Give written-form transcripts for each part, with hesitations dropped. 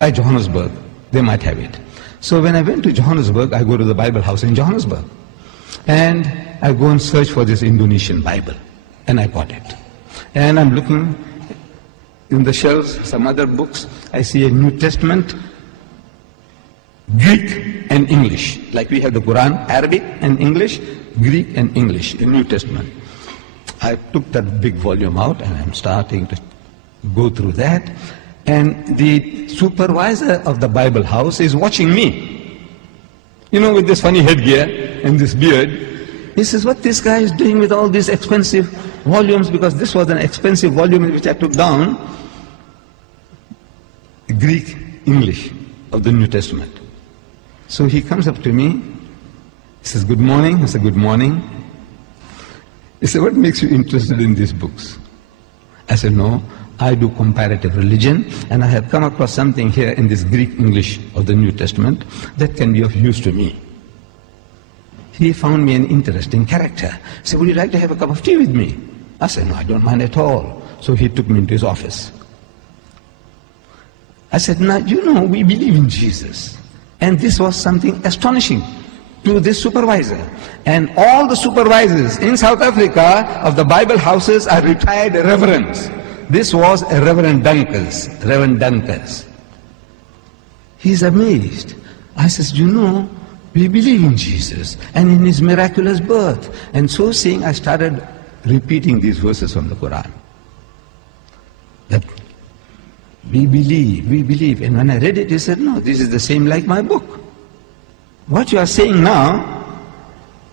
Johannesburg, they might have it. So when I went to Johannesburg, I go to the Bible house in Johannesburg. And I go and search for this Indonesian Bible. And I got it. And I'm looking in the shelves, some other books. I see a New Testament, Greek and English. Like we have the Quran, Arabic and English, Greek and English, the New Testament. I took that big volume out and I'm starting to go through that. And the supervisor of the Bible house is watching me. You know, with this funny headgear and this beard. He says, what this guy is doing with all these expensive volumes, because this was an expensive volume which I took down, Greek, English of the New Testament. So he comes up to me, he says, good morning. I said, good morning. He said, what makes you interested in these books? I said, no, I do comparative religion, and I have come across something here in this Greek English of the New Testament that can be of use to me. He found me an interesting character. He said, would you like to have a cup of tea with me? I said, no, I don't mind at all. So he took me into his office. I said, now, you know, we believe in Jesus. And this was something astonishing to this supervisor. And all the supervisors in South Africa of the Bible houses are retired reverends. This was a Reverend Dunkers. He's amazed. I says, you know, we believe in Jesus and in his miraculous birth. And so saying, I started repeating these verses from the Quran. That we believe. And when I read it, he said, no, this is the same like my book. What you are saying now,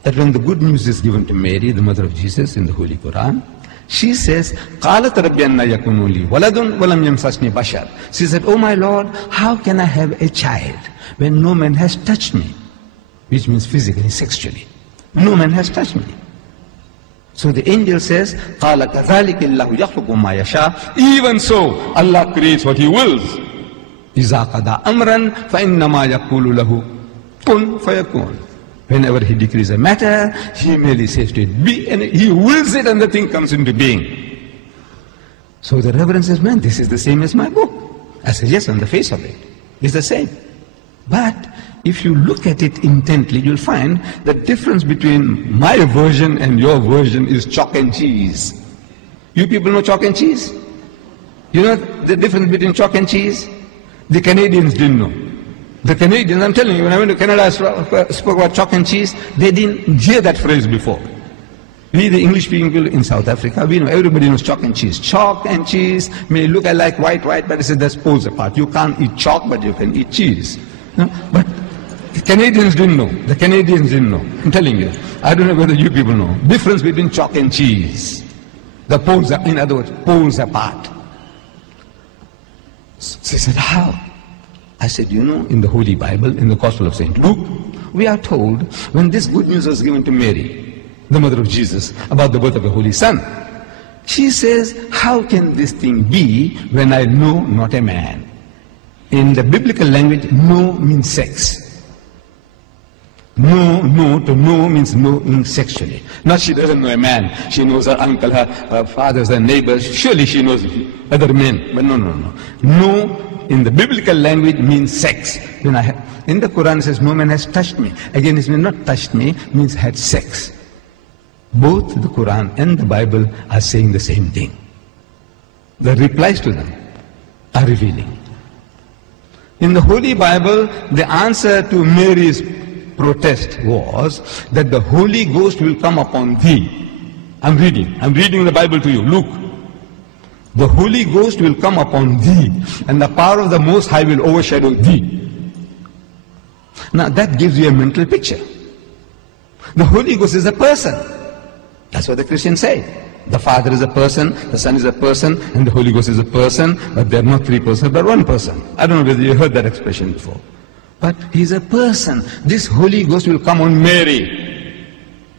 that when the good news is given to Mary, the mother of Jesus, in the Holy Quran, she says, قَالَتْ رَبِّ أَنَّ يَكُونُ لِي وَلَدٌ وَلَمْ يَمْسَسْنِي بَشَرٌ. She said, oh my Lord, how can I have a child when no man has touched me? Which means physically, sexually. No man has touched me. So the angel says, قَالَ كَذَلِكِ اللَّهُ يَخْلُقُ مَا يَشَاءُ. Even so, Allah creates what He wills. إِذَا قَضَى أَمْرًا فَإِنَّمَا يَقُولُ لَهُ كُن فَيَكُونُ. Whenever He decrees a matter, He merely says to it, be, and He wills it and the thing comes into being. So the Reverend says, man, this is the same as my book. I said, yes, on the face of it, it's the same. But if you look at it intently, you'll find the difference between my version and your version is chalk and cheese. You people know chalk and cheese? You know the difference between chalk and cheese? The Canadians didn't know. The Canadians, I'm telling you, when I went to Canada, I spoke about chalk and cheese. They didn't hear that phrase before. We, the English people in South Africa, we know, everybody knows chalk and cheese. Chalk and cheese may look like white, but it says that's poles apart. You can't eat chalk, but you can eat cheese. You know? But the Canadians didn't know. The Canadians didn't know. I'm telling you. I don't know whether you people know. Difference between chalk and cheese. The poles are, in other words, poles apart. So he said, how? I said, you know, in the Holy Bible, in the Gospel of St. Luke, we are told when this good news was given to Mary, the mother of Jesus, about the birth of the Holy Son, she says, how can this thing be when I know not a man? In the biblical language, know means sex. No to know means knowing sexually. Not she doesn't know a man. She knows her uncle, her fathers, her neighbors. Surely she knows other men. But no. No in the biblical language means sex. In the Quran it says, no man has touched me. Again, it means not touched me, means had sex. Both the Quran and the Bible are saying the same thing. The replies to them are revealing. In the Holy Bible, the answer to Mary's protest was that the Holy Ghost will come upon thee. I'm reading the Bible to you. Luke. The Holy Ghost will come upon thee, and the power of the Most High will overshadow thee. Now that gives you a mental picture. The Holy Ghost is a person. That's what the Christians say. The Father is a person, the Son is a person, and the Holy Ghost is a person, but they're not three persons, but one person. I don't know whether you heard that expression before. But He's a person. This Holy Ghost will come on Mary.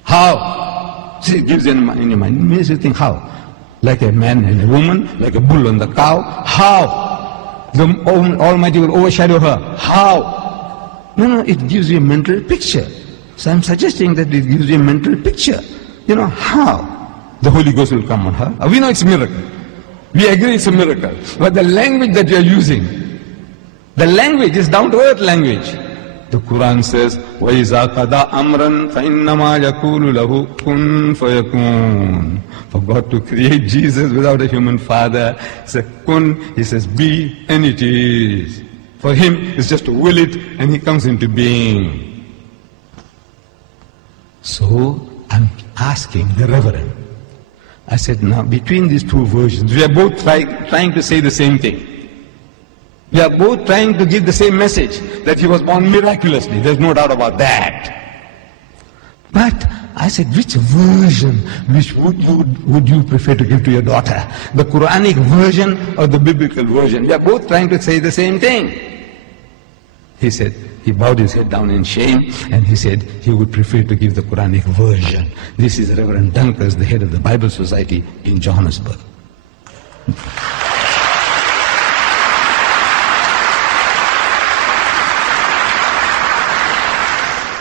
How? See, it gives you in your mind. It makes you think how? Like a man and a woman, like a bull and the cow. How? The Almighty will overshadow her. How? No, it gives you a mental picture. So I'm suggesting that it gives you a mental picture. You know, how the Holy Ghost will come on her. We know it's a miracle. We agree it's a miracle. But the language that you're using, The language is down-to-earth language. The Quran says, وَإِذَا قَضَى أَمْرًا فَإِنَّمَا يَقُولُ لَهُ كُن فَيَكُونُ. For God to create Jesus without a human father, He says, kun, He says, be, and it is. For Him, it's just to will it, and He comes into being. So, I'm asking the Reverend, I said, now, between these two versions, we are both trying to say the same thing. We are both trying to give the same message, that He was born miraculously. There's no doubt about that. But I said, which version would you prefer to give to your daughter? The Quranic version or the biblical version? We are both trying to say the same thing. He said, he bowed his head down in shame, and he said he would prefer to give the Quranic version. This is Reverend Dunkers, the head of the Bible Society in Johannesburg.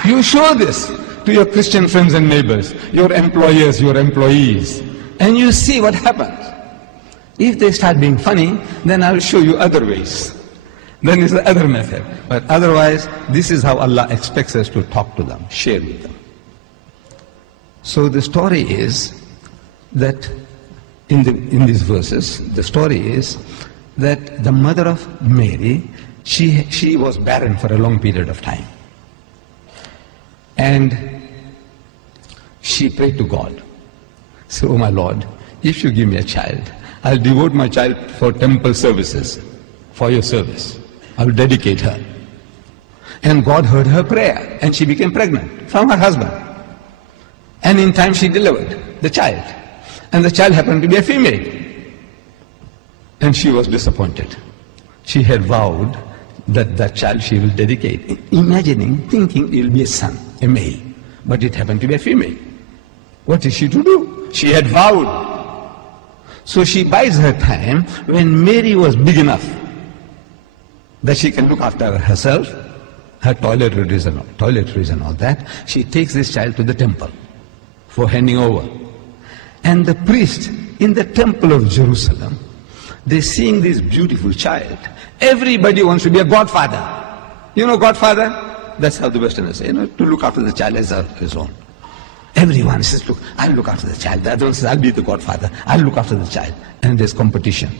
You show this to your Christian friends and neighbors, your employers, your employees, and you see what happens. If they start being funny, then I will show you other ways. Then is the other method. But otherwise, this is how Allah expects us to talk to them, share with them. So the story is that in these verses, the story is that the mother of Mary, she was barren for a long period of time. And she prayed to God. So, oh my Lord, if you give me a child, I'll devote my child for temple services, for your service. I'll dedicate her. And God heard her prayer, and she became pregnant from her husband. And in time she delivered the child. And the child happened to be a female. And she was disappointed. She had vowed that child she will dedicate, imagining, thinking it will be a son, a male. But it happened to be a female. What is she to do? She had vowed. So she buys her time when Mary was big enough that she can look after herself, her toiletries and all that. She takes this child to the temple for handing over. And the priest in the temple of Jerusalem, they're seeing this beautiful child. Everybody wants to be a godfather. You know godfather? That's how the Westerners say, to look after the child as his own. Everyone says, look, I'll look after the child. The other one says, I'll be the godfather. I'll look after the child. And there's competition.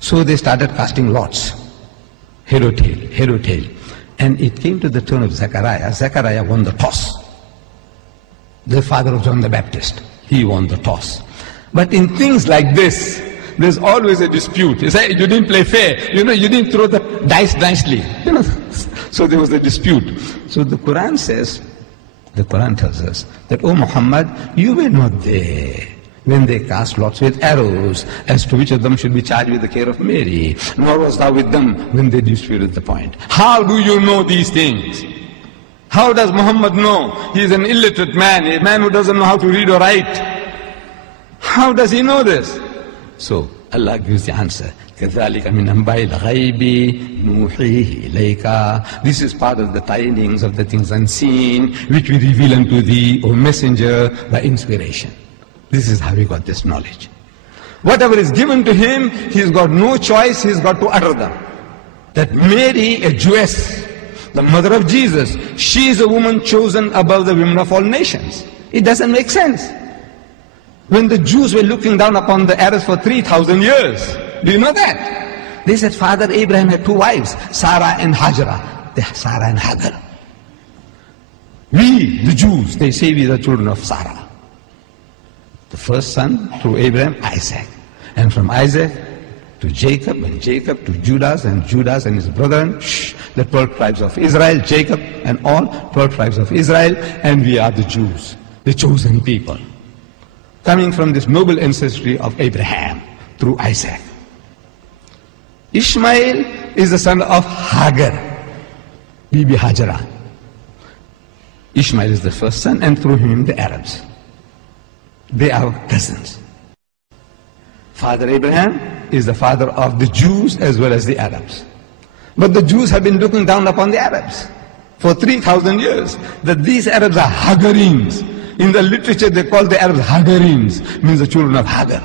So they started casting lots. Head or tail, head or tail. And it came to the turn of Zechariah. Zechariah won the toss. The father of John the Baptist. He won the toss. But in things like this, there's always a dispute. You say, you didn't play fair. You didn't throw the dice nicely. So there was a dispute. So the Quran says, the Quran tells us that, oh Muhammad, you were not there when they cast lots with arrows as to which of them should be charged with the care of Mary, nor was thou with them when they disputed the point. How do you know these things? How does Muhammad know? He is an illiterate man, a man who doesn't know how to read or write. How does he know this? So Allah gives the answer. كَذَلِكَ مِنْ أَنْبَاءِ الْغَيْبِ نُوحِيهِ إِلَيْكَ. This is part of the tidings of the things unseen, which we reveal unto thee, O messenger, by inspiration. This is how he got this knowledge. Whatever is given to him, he's got no choice, he's got to utter them. That Mary, a Jewess, the mother of Jesus, she is a woman chosen above the women of all nations. It doesn't make sense. When the Jews were looking down upon the Arabs for 3,000 years, do you know that? They said Father Abraham had two wives, Sarah and Hajara. Sarah and Hagar. We, the Jews, they say we are the children of Sarah. The first son through Abraham, Isaac. And from Isaac to Jacob, and Jacob to Judas, and Judas and his brethren, the 12 tribes of Israel, Jacob and all 12 tribes of Israel, and we are the Jews, the chosen people. Coming from this noble ancestry of Abraham through Isaac. Ishmael is the son of Hagar, Bibi Hajara. Ishmael is the first son, and through him the Arabs. They are cousins. Father Abraham is the father of the Jews as well as the Arabs. But the Jews have been looking down upon the Arabs for 3,000 years, that these Arabs are Hagarenes. In the literature they call the Arabs Hagarenes, means the children of Hagar.